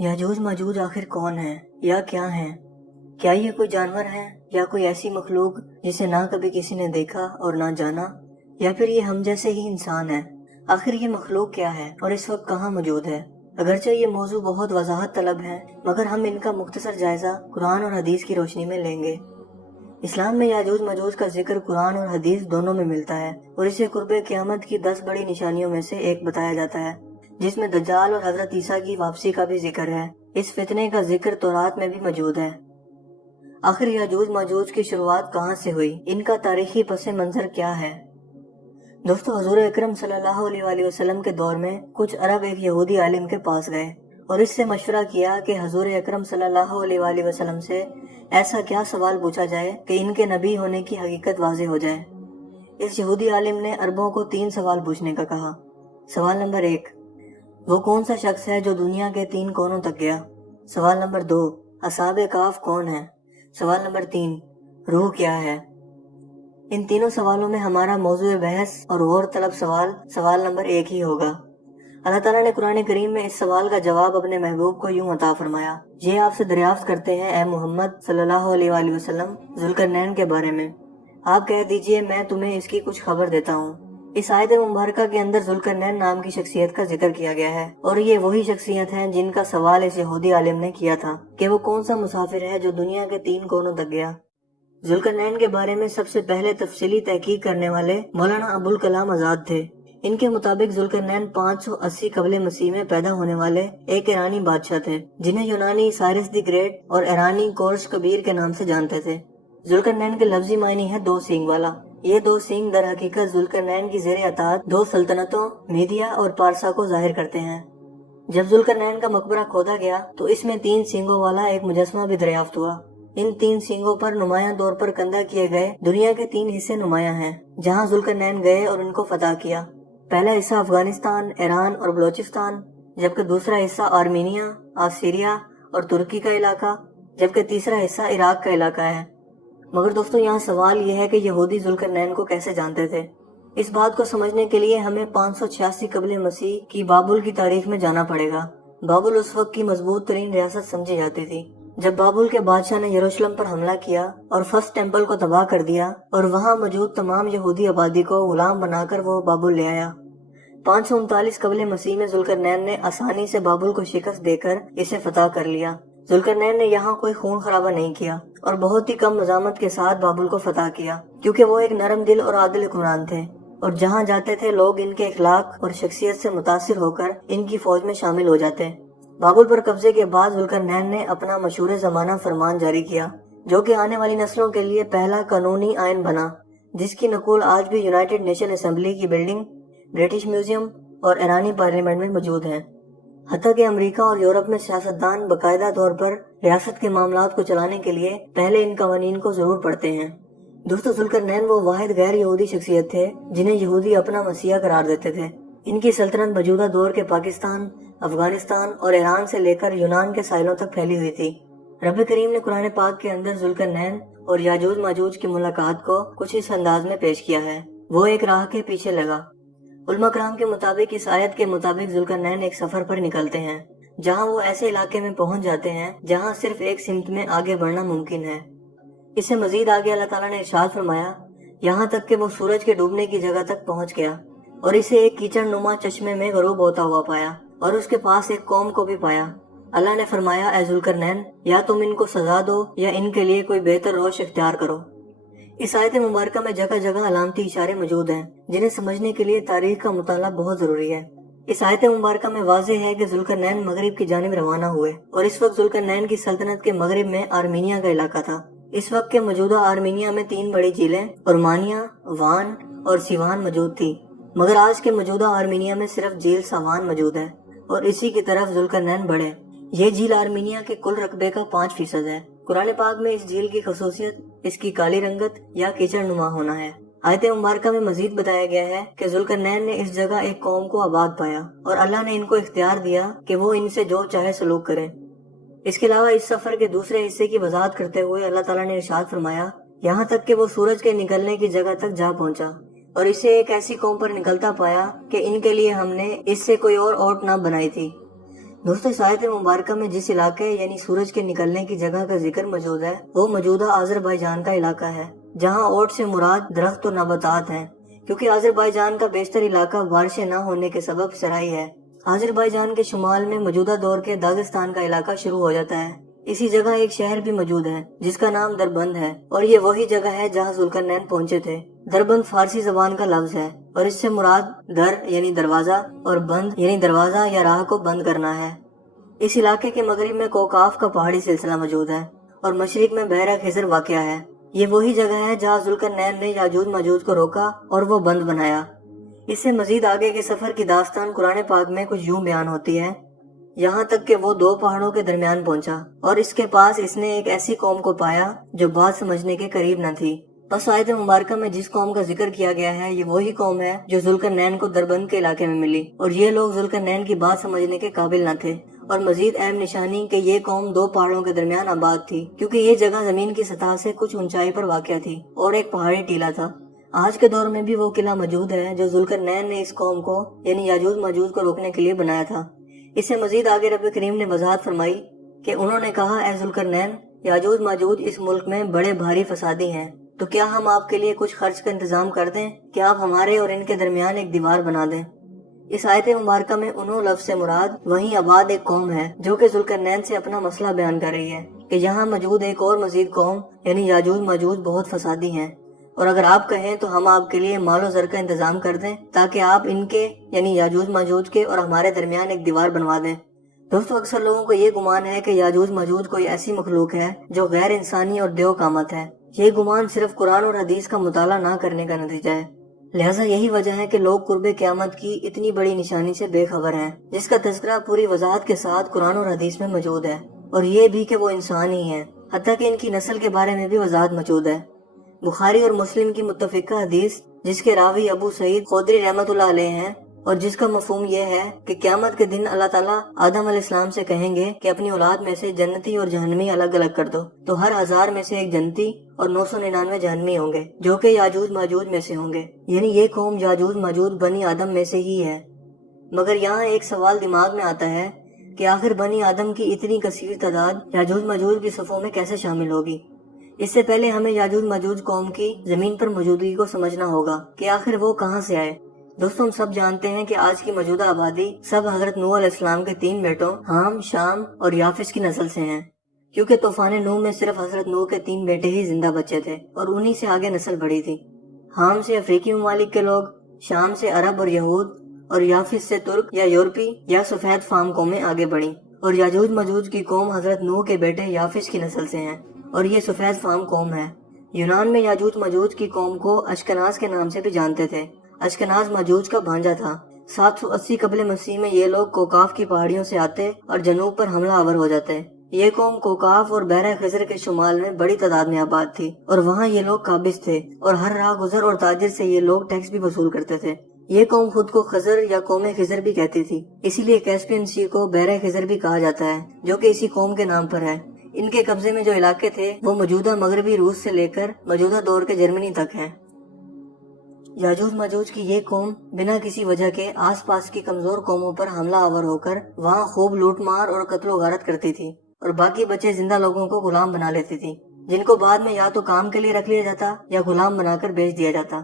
याजूज माजूज आखिर कौन है या क्या है? क्या ये कोई जानवर है या कोई ऐसी मखलूक जिसे ना कभी किसी ने देखा और ना जाना, या फिर ये हम जैसे ही इंसान है? आखिर ये मखलूक क्या है और इस वक्त कहाँ मौजूद है? अगरचे ये मौजू बहुत वजाहत तलब है, मगर हम इनका मुख्तसर जायजा कुरान और हदीस की रोशनी में लेंगे। इस्लाम में याजूज माजूज का जिक्र कुरान और हदीस दोनों में मिलता है और इसे कुर्बे क़यामत की 10 बड़ी निशानियों में से एक बताया जाता है, जिसमें दज्जाल और हजरत ईसा की वापसी का भी जिक्र है। इस फितने का जिक्र तौरात में भी मौजूद है। आखिर याजूज माजूज की शुरुआत कहाँ से हुई? इनका तारीखी पस मंजर क्या है? दोस्तों, हुजूर अकरम सल्लल्लाहु अलैहि वसल्लम के दौर में कुछ अरब एक यहूदी आलिम के पास गए और इससे मशवरा किया कि हुजूर अकरम सल्लल्लाहु अलैहि वसल्लम से ऐसा क्या सवाल पूछा जाए कि इनके नबी होने की हकीकत वाज़ेह हो जाए। इस यहूदी आलिम ने अरबों को 3 सवाल पूछने का कहा। सवाल नंबर 1, वो कौन सा शख्स है जो दुनिया के 3 कोनों तक गया? सवाल नंबर 2, असहाबे काफ कौन है? सवाल नंबर 3, रूह क्या है? इन तीनों सवालों में हमारा मौजूद बहस और गौर तलब सवाल नंबर 1 ही होगा। अल्लाह ताला ने कुरान करीम में इस सवाल का जवाब अपने महबूब को यूं अता फरमाया, ये आपसे दरियाफ्त करते हैं ए मोहम्मद सल्लल्लाहु अलैहि वसल्लम जुल्करनैन के बारे में। आप कह दीजिए मैं तुम्हें इसकी कुछ खबर देता हूँ। इस आयत मुबारका के अंदर जुल्करनैन नाम की शख्सियत का जिक्र किया गया है और ये वही शख्सियत है जिनका सवाल इस यहूदी आलिम ने किया था कि वो कौन सा मुसाफिर है जो दुनिया के 3 कोनों तक गया। जुल्करनैन के बारे में सबसे पहले तफसीली तहकीक करने वाले मौलाना अबुल कलाम आजाद थे। इनके मुताबिक जुल्करनैन 580 कबले मसीह में पैदा होने वाले एक ईरानी बादशाह थे, जिन्हें यूनानी साइरस द ग्रेट और ईरानी कोर्स कबीर के नाम से जानते थे। जुल्करनैन के लफ्जी मायने है 2 सींग वाला। ये 2 सींग दर हकीकत जुल्करनैन की ज़ेरे अतात 2 सल्तनतों मीदिया और पारसा को जाहिर करते हैं। जब जुल्करनैन का मकबरा खोदा गया तो इसमें 3 सींगों वाला एक मुजस्समा भी दरियाफ्त हुआ। इन 3 सींगों पर नुमायां तौर पर कंधा किए गए दुनिया के 3 हिस्से नुमायां हैं जहां जुल्करनैन गए और उनको फतह किया। पहला हिस्सा अफगानिस्तान, ईरान और बलोचिस्तान, जबकि दूसरा हिस्सा आर्मीनिया, सीरिया और तुर्की का इलाका, जबकि तीसरा हिस्सा इराक का इलाका है। मगर दोस्तों, यहाँ सवाल यह है कि यहूदी जुल्करनैन को कैसे जानते थे? इस बात को समझने के लिए हमें 586 कबले मसीह की बाबुल की तारीख में जाना पड़ेगा। बाबुल उस वक्त की मजबूत तरीन रियासत समझी जाती थी। जब बाबुल के बादशाह ने यरूशलेम पर हमला किया और फर्स्ट टेम्पल को तबाह कर दिया और वहाँ मौजूद तमाम यहूदी आबादी को गुलाम बनाकर वो बाबुल ले आया। 539 कबले मसीह में जुल्करनैन ने आसानी से बाबुल को शिकस्त देकर इसे फतह कर लिया। जुल्करनैन ने यहाँ कोई खून खराबा नहीं किया और बहुत ही कम मजामत के साथ बाबुल को फतह किया, क्योंकि वो एक नरम दिल और आदिल हुक्मरान थे और जहाँ जाते थे लोग इनके इखलाक और शख्सियत से मुतासिर होकर इनकी फौज में शामिल हो जाते। बाबुल पर कब्जे के बाद जुल्करनैन ने अपना मशहूर ज़माना फरमान जारी किया, जो कि आने वाली नस्लों के लिए पहला कानूनी आइन बना, जिसकी नकूल आज भी यूनाइटेड नेशन असेंबली की बिल्डिंग, ब्रिटिश म्यूजियम और ईरानी पार्लियामेंट में मौजूद है। हत्ता कि अमेरिका और यूरोप में सियासतदान बाकायदा तौर पर रियासत के मामलात को चलाने के लिए पहले इन कवानीन को जरूर पढ़ते हैं। दोस्तों, जुल्करनैन वो वाहिद गैर यहूदी शख्सियत थे जिन्हें यहूदी अपना मसीहा करार देते थे। इनकी सल्तनत मौजूदा दौर के पाकिस्तान, अफगानिस्तान और ईरान से लेकर यूनान के साहिलों तक फैली हुई थी। रब करीम ने कुरान पाक के अंदर जुल्करनैन और याजूज माजूज की मुलाकात को कुछ इस अंदाज में पेश किया है, वो एक राह के पीछे लगा। उलमा कराम के मुताबिक इस आयत के मुताबिक जुल्करनैन एक सफर पर निकलते हैं जहां वो ऐसे इलाके में पहुंच जाते हैं जहां सिर्फ एक सिमत में आगे बढ़ना मुमकिन है। इससे मजीद आगे अल्लाह ताला ने इरशाद फरमाया, यहाँ तक कि वो सूरज के डूबने की जगह तक पहुंच गया और इसे एक कीचड़ नुमा चश्मे में गरूब होता हुआ पाया और उसके पास एक कौम को भी पाया। अल्लाह ने फरमाया, ए जुल्करनैन, या तुम इनको सजा दो या इनके लिए कोई बेहतर रोश इख्तियार करो। इस आयत मुबारका में जगह जगह अलामती इशारे मौजूद हैं जिन्हें समझने के लिए तारीख का मुताला बहुत जरूरी है। इस आयत मुबारका में वाज़ेह है कि जुल्करनैन मगरिब की जानिब रवाना हुए और इस वक्त जुल्करनैन की सल्तनत के मगरिब में आर्मीनिया का इलाका था। इस वक्त के मौजूदा आर्मीनिया में 3 बड़ी झीलें उर्मानिया, वान और सिवान मौजूद थी, मगर आज के मौजूदा आर्मीनिया में सिर्फ झील सावान मौजूद है और इसी की तरफ जुल्करनैन बढ़े। ये झील आर्मीनिया के कुल रकबे का 5% है। कुरान पाक में इस झील की खसूसियत इसकी काली रंगत या कीचड़ नुमा होना है। आयत मुबारका में मजीद बताया गया है कि जुल्करनैन ने इस जगह एक कौम को आबाद पाया और अल्लाह ने इनको इख्तियार दिया कि वो इनसे जो चाहे सलूक करें। इसके अलावा इस सफर के दूसरे हिस्से की वजाहत करते हुए अल्लाह ताला ने इरशाद फरमाया, यहाँ तक कि वो सूरज के निकलने की जगह तक जा पहुंचा और इसे एक ऐसी कौम पर निकलता पाया कि इनके लिए हमने इससे कोई और ओट न बनाई थी। دوستوں اس آیت مبارکہ میں جس علاقے یعنی سورج کے نکلنے کی جگہ کا ذکر موجود ہے وہ موجودہ آذربائیجان کا علاقہ ہے، جہاں اوٹ سے مراد درخت اور نباتات ہیں، کیونکہ آذربائیجان کا بیشتر علاقہ بارشیں نہ ہونے کے سبب صحرائی ہے۔ آذربائیجان کے شمال میں موجودہ دور کے داغستان کا علاقہ شروع ہو جاتا ہے۔ اسی جگہ ایک شہر بھی موجود ہے جس کا نام دربند ہے، اور یہ وہی جگہ ہے جہاں ذوالقرنین پہنچے تھے۔ دربند فارسی زبان کا لفظ ہے اور اس سے مراد در یعنی دروازہ اور بند یعنی دروازہ یا راہ کو بند کرنا ہے۔ اس علاقے کے مغرب میں کوکاف کا پہاڑی سلسلہ موجود ہے اور مشرق میں بحیرہ خضر واقع ہے۔ یہ وہی جگہ ہے جہاں ذوالقرنین نے یاجوج ماجوج کو روکا اور وہ بند بنایا۔ اس سے مزید آگے کے سفر کی داستان قرآن پاک میں کچھ یوں بیان ہوتی ہے، یہاں تک کہ وہ دو پہاڑوں کے درمیان پہنچا اور اس کے پاس اس نے ایک ایسی قوم کو پایا جو بات سمجھنے کے قریب نہ تھی۔ بس آیت مبارکہ میں جس قوم کا ذکر کیا گیا ہے یہ وہی قوم ہے جو ذوالقرنین کو دربند کے علاقے میں ملی، اور یہ لوگ ذوالقرنین کی بات سمجھنے کے قابل نہ تھے۔ اور مزید اہم نشانی کہ یہ قوم دو پہاڑوں کے درمیان آباد تھی، کیونکہ یہ جگہ زمین کی سطح سے کچھ اونچائی پر واقع تھی اور ایک پہاڑی ٹیلہ تھا۔ آج کے دور میں بھی وہ قلعہ موجود ہے جو ذوالقرنین نے اس قوم کو یعنی یاجوج ماجوج کو روکنے کے لیے بنایا تھا۔ اس سے مزید آگے رب کریم نے وضاحت فرمائی کہ انہوں نے کہا، اے ذوالقرنین، یاجوج ماجوج اس ملک میں بڑے بھاری فسادی ہیں، تو کیا ہم آپ کے لیے کچھ خرچ کا انتظام کر دیں کہ آپ ہمارے اور ان کے درمیان ایک دیوار بنا دیں۔ اس آیت مبارکہ میں انہوں لفظ سے مراد وہیں آباد ایک قوم ہے جو کہ ذوالقرنین سے اپنا مسئلہ بیان کر رہی ہے کہ یہاں موجود ایک اور مزید قوم یعنی یاجوج ماجوج بہت فسادی ہیں، اور اگر آپ کہیں تو ہم آپ کے لیے مال و زر کا انتظام کر دیں تاکہ آپ ان کے یعنی یاجوج ماجوج کے اور ہمارے درمیان ایک دیوار بنوا دیں۔ دوستو اکثر لوگوں کو یہ گمان ہے کہ یاجوج ماجوج کوئی ایسی مخلوق ہے جو غیر انسانی اور دیو قامت ہے۔ یہ گمان صرف قرآن اور حدیث کا مطالعہ نہ کرنے کا نتیجہ ہے۔ لہٰذا یہی وجہ ہے کہ لوگ قرب قیامت کی اتنی بڑی نشانی سے بے خبر ہیں، جس کا تذکرہ پوری وضاحت کے ساتھ قرآن اور حدیث میں موجود ہے، اور یہ بھی کہ وہ انسان ہی ہیں، حتیٰ کہ ان کی نسل کے بارے میں بھی وضاحت موجود ہے۔ بخاری اور مسلم کی متفقہ حدیث جس کے راوی ابو سعید خدری رحمۃ اللہ علیہ ہیں، اور جس کا مفہوم یہ ہے کہ قیامت کے دن اللہ تعالیٰ آدم علیہ السلام سے کہیں گے کہ اپنی اولاد میں سے جنتی اور جہنمی الگ الگ کر دو، تو ہر 1000 میں سے ایک جنتی اور 999 جہنمی ہوں گے جو کہ یاجوج ماجوج میں سے ہوں گے، یعنی یہ قوم یاجوج ماجوج بنی آدم میں سے ہی ہے۔ مگر یہاں ایک سوال دماغ میں آتا ہے کہ آخر بنی آدم کی اتنی کثیر تعداد یاجوج ماجوج کی صفوں میں کیسے شامل ہوگی؟ اس سے پہلے ہمیں یاجوج ماجوج قوم کی زمین پر موجودگی کو سمجھنا ہوگا کہ آخر وہ کہاں سے آئے۔ دوستوں ہم سب جانتے ہیں کہ آج کی موجودہ آبادی سب حضرت نوح علیہ السلام کے 3 بیٹوں حام، شام اور یافس کی نسل سے ہیں، کیونکہ طوفان نوح میں صرف حضرت نوح کے 3 بیٹے ہی زندہ بچے تھے اور انہی سے آگے نسل بڑھی تھی۔ حام سے افریقی ممالک کے لوگ، شام سے عرب اور یہود، اور یافس سے ترک یا یورپی یا سفید فام قومیں آگے بڑھیں، اور یاجوج ماجوج کی قوم حضرت نوح کے بیٹے یافس کی نسل سے ہیں، اور یہ سفید فام قوم ہے۔ یونان میں یاجوج ماجوج کی قوم کو اشکناز کے نام سے بھی جانتے تھے۔ اشکناز ماجوج کا بھانجا تھا۔ 780 قبل مسیح میں یہ لوگ کوکاف کی پہاڑیوں سے آتے اور جنوب پر حملہ آور ہو جاتے۔ یہ قوم کوکاف اور بحیرہ خضر کے شمال میں بڑی تعداد میں آباد تھی، اور وہاں یہ لوگ قابض تھے، اور ہر راہ گزر اور تاجر سے یہ لوگ ٹیکس بھی وصول کرتے تھے۔ یہ قوم خود کو خضر یا قوم خضر بھی کہتی تھی، اسی لیے کیسپین سی کو بحیرہ خضر بھی کہا جاتا ہے، جو کہ اسی قوم کے نام پر ہے۔ ان کے قبضے میں جو علاقے تھے وہ موجودہ مغربی روس سے لے کر موجودہ دور کے جرمنی تک ہیں۔ یاجوج ماجوج کی یہ قوم بنا کسی وجہ کے آس پاس کی کمزور قوموں پر حملہ آور ہو کر وہاں خوب لوٹ مار اور قتل و غارت کرتی تھی، اور باقی بچے زندہ لوگوں کو غلام بنا لیتی تھی، جن کو بعد میں یا تو کام کے لیے رکھ لیا جاتا یا غلام بنا کر بیچ دیا جاتا۔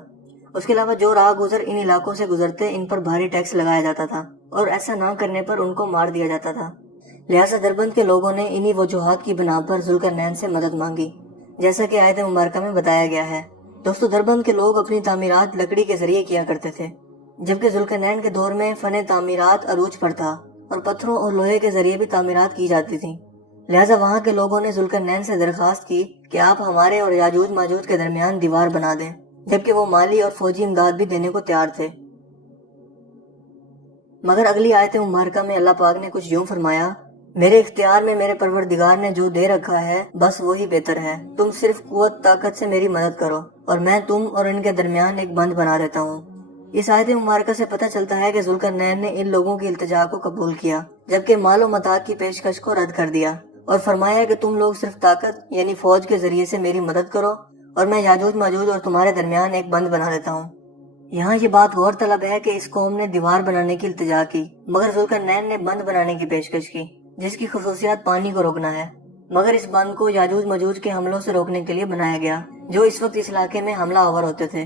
اس کے علاوہ جو راہ گزر ان علاقوں سے گزرتے ان پر بھاری ٹیکس لگایا جاتا تھا، اور ایسا نہ کرنے پر ان کو مار دیا جاتا تھا۔ لہٰذا دربند کے لوگوں نے انہی وجوہات کی بنا پر ذوالقرنین سے مدد مانگی، جیسا کہ آیت مبارکہ میں بتایا گیا ہے۔ دوستو دربند کے لوگ اپنی تعمیرات لکڑی کے ذریعے کیا کرتے تھے، جبکہ ذوالقرنین کے دور میں فن تعمیرات عروج پر تھا اور پتھروں اور لوہے کے ذریعے بھی تعمیرات کی جاتی تھی۔ لہٰذا وہاں کے لوگوں نے ذوالقرنین سے درخواست کی کہ آپ ہمارے اور یاجوج ماجوج کے درمیان دیوار بنا دیں، جبکہ وہ مالی اور فوجی امداد بھی دینے کو تیار تھے۔ مگر اگلی آیت مبارکہ میں اللہ پاک نے کچھ یوں فرمایا، میرے اختیار میں میرے پروردگار نے جو دے رکھا ہے بس وہی بہتر ہے، تم صرف قوت طاقت سے میری مدد کرو اور میں تم اور ان کے درمیان ایک بند بنا دیتا ہوں۔ اس آیت مبارکہ سے پتہ چلتا ہے کہ ذوالقرنین نے ان لوگوں کی التجا کو قبول کیا، جبکہ مال و متاع کی پیشکش کو رد کر دیا، اور فرمایا کہ تم لوگ صرف طاقت یعنی فوج کے ذریعے سے میری مدد کرو اور میں یاجوج ماجوج اور تمہارے درمیان ایک بند بنا دیتا ہوں۔ यहाँ ये बात गौर तलब है कि इस कौम ने दीवार बनाने की इल्तिजा की, मगर ज़ुल्करनैन ने बंद बनाने की पेशकश की, जिसकी खुसूसियात पानी को रोकना है। मगर इस बंद को याजूज मजूज के हमलों से रोकने के लिए बनाया गया, जो इस वक्त इस इलाके में हमला आवर होते थे।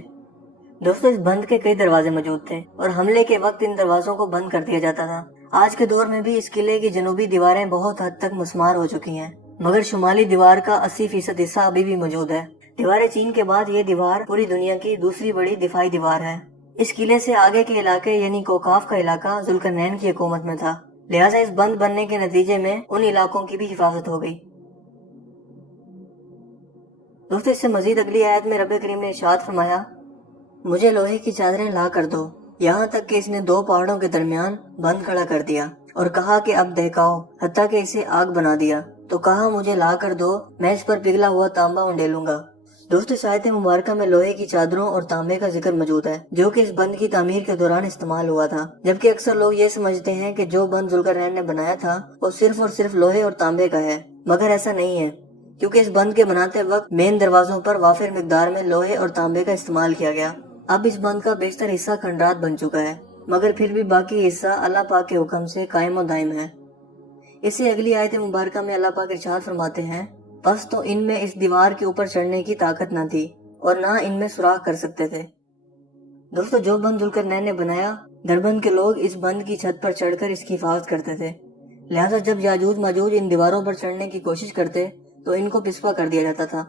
दोस्तों, इस बंद के कई दरवाजे मौजूद थे और हमले के वक्त इन दरवाजों को बंद कर दिया जाता था। आज के दौर में भी इस किले की जनूबी दीवारें बहुत हद तक मुस्मार हो चुकी हैं, मगर शुमाली दीवार का 80% हिस्सा अभी भी मौजूद है। दीवार चीन के बाद ये दीवार पूरी दुनिया की दूसरी बड़ी दिफाई दीवार है। इस किले से आगे के इलाके यानी कोकाफ का इलाका ज़ुल्करनैन की हुकूमत में था, लिहाजा इस बंद बनने के नतीजे में उन इलाकों की भी हिफाजत हो गई। दोस्तों, इससे मजीद अगली आयत में रब करीम ने इरशाद फरमाया, मुझे लोहे की चादरें ला कर दो, यहाँ तक कि इसने 2 पहाड़ों के दरमियान बंद खड़ा कर दिया और कहा कि अब दहकाओ, हत्ता कि इसे आग बना दिया। तो कहा मुझे ला कर दो, मैं इस पर पिघला हुआ तांबा उंडेलूंगा। दोस्तों, इस आयत मुबारका में लोहे की चादरों और तांबे का जिक्र मौजूद है, जो कि इस बंद की तामीर के दौरान इस्तेमाल हुआ था। जबकि अक्सर लोग ये समझते हैं कि जो बंद ज़ुल्करनैन ने बनाया था वो सिर्फ और सिर्फ लोहे और तांबे का है, मगर ऐसा नहीं है, क्योंकि इस बंद के बनाते वक्त मेन दरवाजों पर वाफिर मिकदार में लोहे और तांबे का इस्तेमाल किया गया। अब इस बंद का बेशतर हिस्सा खंडरात बन चुका है, मगर फिर भी बाकी हिस्सा अल्लाह पाक के हुक्म से कायम और दायम है। इससे अगली आयत मुबारका में अल्लाह पाक इरशाद फरमाते हैं, बस तो इनमें इस दीवार के ऊपर चढ़ने की ताकत न थी और न इनमें सुराख कर सकते थे। दोस्तों, जो बंद ज़ुल्करनैन ने बनाया, दरबंद के लोग इस बंद की छत पर चढ़कर इसकी हिफाजत करते थे। लिहाजा जब याजूज माजूज इन दीवारों पर चढ़ने की कोशिश करते तो इनको पिसपा कर दिया जाता था,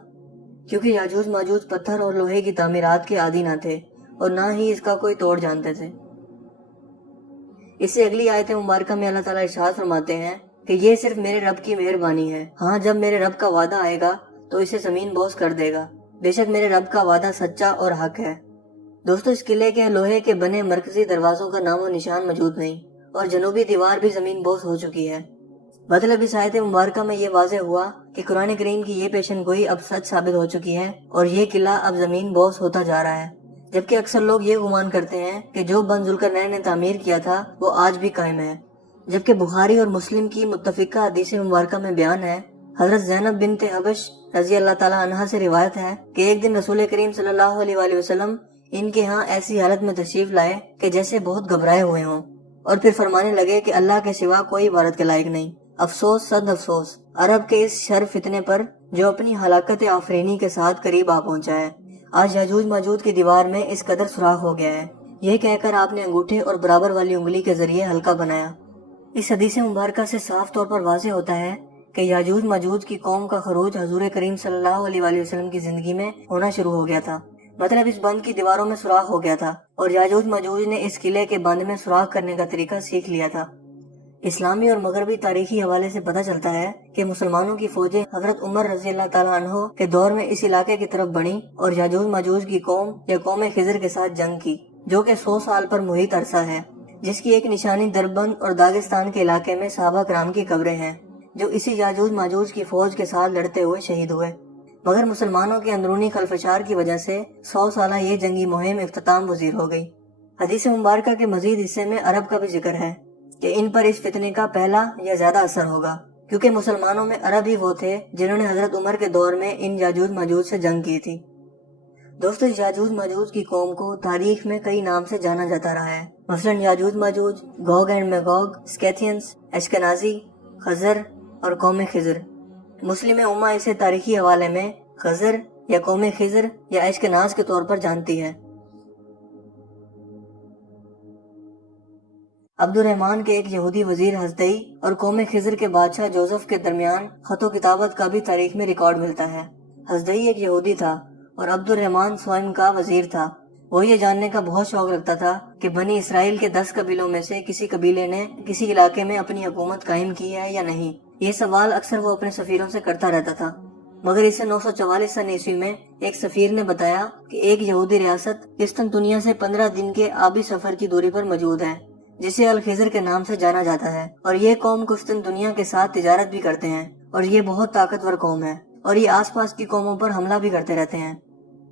क्योंकि याजूज माजूज पत्थर और लोहे की तामीरात के आदी न थे और ना ही इसका कोई तोड़ जानते थे। इससे अगली आयत मुबारका में अल्लाह ताला इरशाद फरमाते हैं कि ये सिर्फ मेरे रब की मेहरबानी है। हाँ, जब मेरे रब का वादा आएगा तो इसे जमीन बोझ कर देगा। बेशक मेरे रब का वादा सच्चा और हक है। दोस्तों, इस किले के लोहे के बने मरकजी दरवाजों का नामो निशान मौजूद नहीं और जनूबी दीवार भी जमीन बोझ हो चुकी है। मतलब इस आयत मुबारका में ये वाज़ेह हुआ कि कुरान करीम की ये पेशन गोई अब सच साबित हो चुकी है और ये किला अब जमीन बोझ होता जा रहा है। जबकि अक्सर लोग ये गुमान करते हैं कि जो बंद ज़ुल्करनैन ने तामीर किया था वो आज भी कायम है। जबकि बुखारी और मुस्लिम की मुत्तफिका हदीस मुबारका में बयान है, हजरत ज़ैनब बिन्त हबश रजी अल्लाह ताला अन्हा से रिवायत है कि एक दिन रसूल करीम सल्लल्लाहु अलैहि वसल्लम इनके यहाँ ऐसी हालत में तशरीफ लाए कि जैसे बहुत घबराए हुए हों, और फिर फरमाने लगे कि अल्लाह के सिवा कोई इबादत के लायक नहीं। अफसोस सद अफसोस अरब के इस शर फितने पर जो अपनी हलाकत आफरीनी के साथ करीब आ पहुंचा है। आज याजूज माजूज की दीवार में इस कदर सुराख हो गया है। यह कहकर आपने अंगूठे और बराबर वाली उंगली के जरिए हल्का बनाया। इस हदीस मुबारका से साफ तौर पर वाज़ेह होता है कि याजूज माजूज की कौम का खरूज हजूर करीम सल्लल्लाहु अलैहि वसल्लम की जिंदगी में होना शुरू हो गया था। मतलब इस बंद की दीवारों में सुराख हो गया था और याजूज माजूज ने इस किले के बंद में सुराख करने का तरीका सीख लिया था। इस्लामी और मगरबी तारीखी हवाले से पता चलता है कि मुसलमानों की फौजें हजरत उमर रज़ी अल्लाह ताला अन्हो के दौर में इस इलाके की तरफ बढ़ी और याजूज माजूज की कौम या कौम खिजर के साथ जंग की, जो कि 100 साल पर मुहित अरसा है, जिसकी एक निशानी दरबंद और दागिस्तान के इलाके में सहाबा कराम की कब्रें हैं, जो इसी याजूज माजूज की फौज के साथ लड़ते हुए शहीद हुए। मगर मुसलमानों के अंदरूनी खलफशार की वजह से 100 साल ये जंगी मुहिम इख्तिताम पजीर हो गई। हदीस मुबारका के मजीद हिस्से में अरब का भी जिक्र है कि इन पर इस फितने का पहला या ज्यादा असर होगा, क्योंकि मुसलमानों में अरब ही वो थे जिन्होंने हजरत उमर के दौर में इन याजूज माजूज से जंग की थी। दोस्तों, याजूज माजूज की कौम को तारीख में कई नाम से जाना जाता रहा है। मसलन याजूज माजूज, गोग एंड मैगोग, स्कैथियंस, एशकेनाजी, खजर और कौम खिजर। मुस्लिम उम्मा इसे तारीखी हवाले में खजर या कौम खिजर या एशकेनाज के तौर पर जानती है। अब्दुर्रहमान के एक यहूदी वजीर हजदई और कौम खिजर के बादशाह जोसेफ के दरमियान खतो किताबत का भी तारीख में रिकॉर्ड मिलता है। हजदई एक यहूदी था और अब्दुर्रहमान स्वयं का वजीर था। वो ये जानने का बहुत शौक रखता था कि बनी इसराइल के 10 कबीलों में से किसी कबीले ने किसी इलाके में अपनी हुकूमत कायम की है या नहीं। ये सवाल अक्सर वो अपने सफीरों से करता रहता था। मगर इसे 944 सन ईस्वी में एक सफीर ने बताया कि एक यहूदी रियासत किस्तनतुनिया से 15 दिन के आबी सफर की दूरी पर मौजूद है, जिसे अल खिजर के नाम से जाना जाता है, और ये कौम किस्तनतुनिया के साथ तिजारत भी करते हैं और ये बहुत ताकतवर कौम है और ये आसपास की कौमों पर हमला भी करते रहते हैं।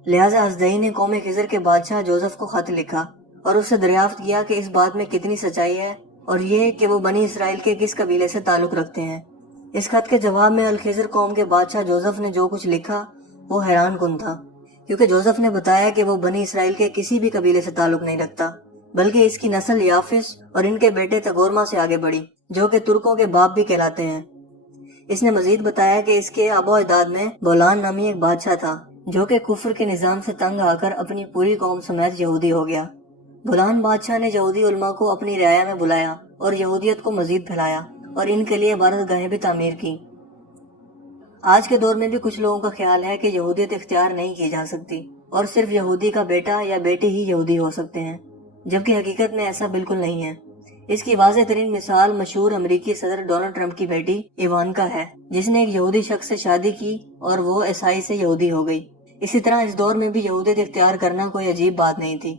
लिहाजा हजदई ने कौम खिजर के बादशाह जोसेफ को खत लिखा और उससे दरियाफ्त किया कि इस बात में कितनी सच्चाई है और ये कि वो बनी इसराइल के किस कबीले से ताल्लुक रखते हैं। इस खत के जवाब में अल खिजर कौम के बादशाह जोसेफ ने जो कुछ लिखा वो हैरान कुन था, کیونکہ جوزف نے بتایا کہ وہ بنی اسرائیل کے کسی بھی قبیلے سے تعلق نہیں رکھتا، بلکہ اس کی نسل یافس اور ان کے بیٹے تگورما سے آگے بڑھی، جو کہ ترکوں کے باپ بھی کہلاتے ہیں۔ اس نے مزید بتایا کہ اس کے آبا و اجداد میں بولان نامی ایک بادشاہ تھا، جو کہ کفر کے نظام سے تنگ آ کر اپنی پوری قوم سمیت یہودی ہو گیا۔ بولان بادشاہ نے یہودی علماء کو اپنی رعایا میں بلایا اور یہودیت کو مزید پھیلایا اور ان کے لیے عبادت گاہیں بھی تعمیر کی۔ آج کے دور میں بھی کچھ لوگوں کا خیال ہے کہ یہودیت اختیار نہیں کی جا سکتی اور صرف یہودی کا بیٹا یا بیٹی ہی یہودی ہو سکتے ہیں، جبکہ حقیقت میں ایسا بالکل نہیں ہے۔ اس کی واضح ترین مثال مشہور امریکی صدر ڈونلڈ ٹرمپ کی بیٹی ایوانکا ہے، جس نے ایک یہودی شخص سے شادی کی اور وہ عیسائی سے یہودی ہو گئی۔ اسی طرح اس دور میں بھی یہودیت اختیار کرنا کوئی عجیب بات نہیں تھی۔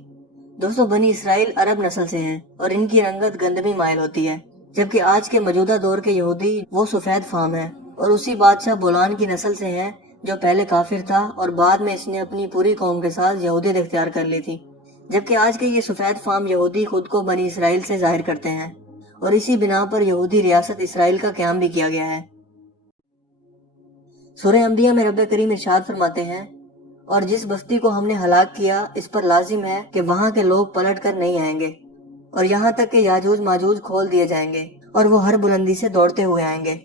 دوستو، بنی اسرائیل عرب نسل سے ہیں اور ان کی رنگت گندمی مائل ہوتی ہے، جبکہ آج کے موجودہ دور کے یہودی وہ سفید فام ہیں اور اسی بادشاہ بولان کی نسل سے ہیں جو پہلے کافر تھا اور بعد میں اس نے اپنی پوری قوم کے ساتھ یہودیت اختیار کر لی تھی، جبکہ آج کے یہ سفید فام یہودی خود کو بنی اسرائیل سے ظاہر کرتے ہیں اور اسی بنا پر یہودی ریاست اسرائیل کا قیام بھی کیا گیا ہے۔ سورہ انبیاء میں رب کریم ارشاد فرماتے ہیں، اور جس بستی کو ہم نے ہلاک کیا اس پر لازم ہے کہ وہاں کے لوگ پلٹ کر نہیں آئیں گے، اور یہاں تک کہ یاجوج ماجوج کھول دیے جائیں گے اور وہ ہر بلندی سے دوڑتے ہوئے آئیں گے۔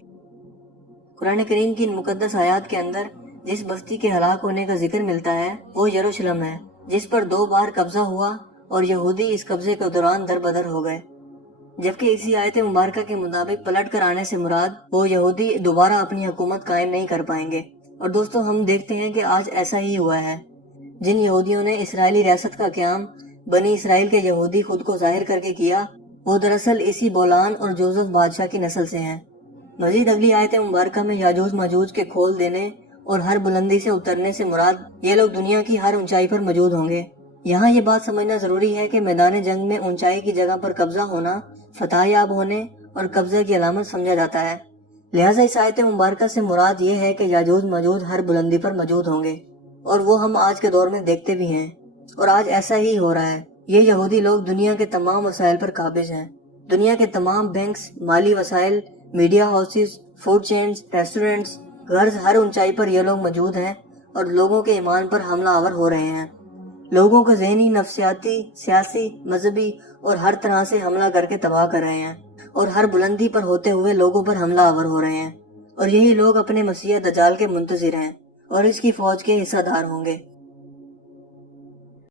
قرآن کریم کی ان مقدس آیات کے اندر جس بستی کے ہلاک ہونے کا ذکر ملتا ہے وہ یروشلم ہے، جس پر 2 بار قبضہ ہوا اور یہودی اس قبضے کے دوران در بدر ہو گئے، جبکہ اسی آیت مبارکہ کے مطابق پلٹ کر آنے سے مراد وہ یہودی دوبارہ اپنی حکومت قائم نہیں کر پائیں گے۔ اور دوستو، ہم دیکھتے ہیں کہ آج ایسا ہی ہوا ہے۔ جن یہودیوں نے اسرائیلی ریاست کا قیام بنی اسرائیل کے یہودی خود کو ظاہر کر کے کیا، وہ دراصل اسی بولان اور جوزف بادشاہ کی نسل سے ہیں۔ مزید اگلی آیت مبارکہ میں یاجوج ماجوج کے کھول دینے اور ہر بلندی سے اترنے سے مراد یہ لوگ دنیا کی ہر اونچائی پر موجود ہوں گے۔ یہاں یہ بات سمجھنا ضروری ہے کہ میدان جنگ میں اونچائی کی جگہ پر قبضہ ہونا فتح یاب ہونے اور قبضہ کی علامت سمجھا جاتا ہے، لہٰذا اس آیت مبارکہ سے مراد یہ ہے کہ یاجوج ماجوج ہر بلندی پر موجود ہوں گے، اور وہ ہم آج کے دور میں دیکھتے بھی ہیں، اور آج ایسا ہی ہو رہا ہے۔ یہ یہودی لوگ دنیا کے تمام وسائل پر قابض ہیں۔ دنیا کے تمام بینکس، مالی وسائل، media houses, food chains, restaurants, غرض ہر اونچائی پر یہ لوگ موجود ہیں اور لوگوں کے ایمان پر حملہ آور ہو رہے ہیں۔ لوگوں کو ذہنی، نفسیاتی، سیاسی، مذہبی اور ہر طرح سے حملہ کر کے تباہ کر رہے ہیں، اور ہر بلندی پر ہوتے ہوئے لوگوں پر حملہ آور ہو رہے ہیں، اور یہی لوگ اپنے مسیح دجال کے منتظر ہیں اور اس کی فوج کے حصہ دار ہوں گے۔